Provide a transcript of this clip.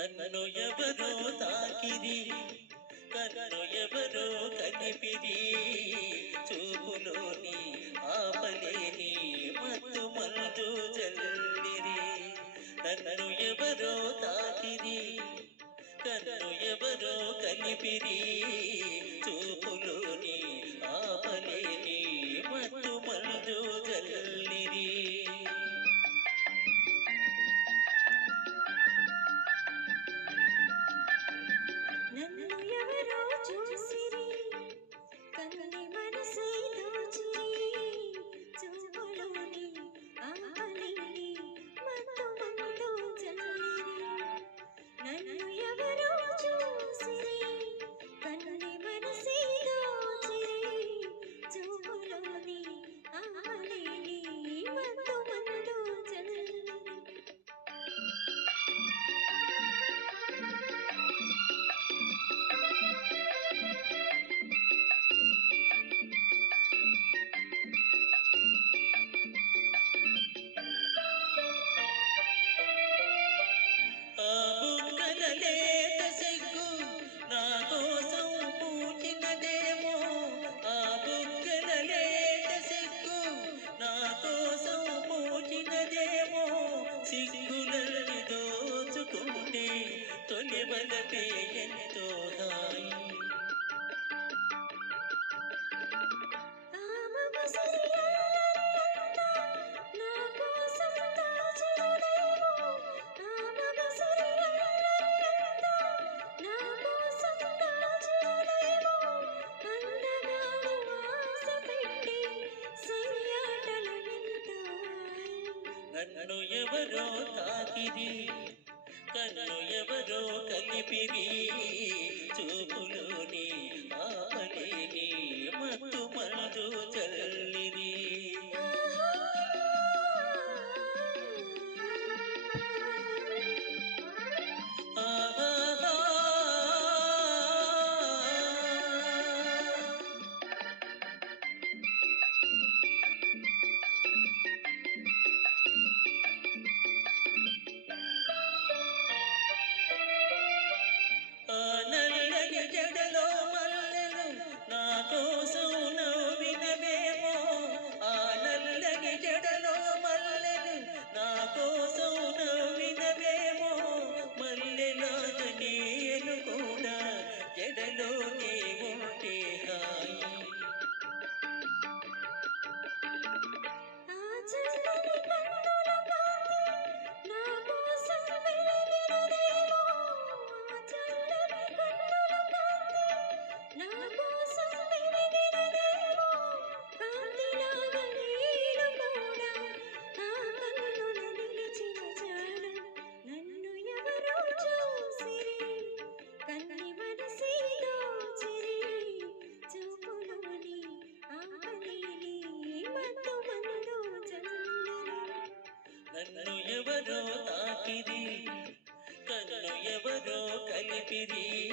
కన్ను ఎవరో తాకిరి కన్ను ఎవరో కనిపిరి. చూపులోని ఆపలేని మత్తు మందు చల్లిరి. నన్ను ఎవరో తాకిరి కన్ను ఎవరో కనిపిరి. చూపు కన్ను ఎవరో తాకిరి కన్ను ఎవరో కలిపిరి பிரி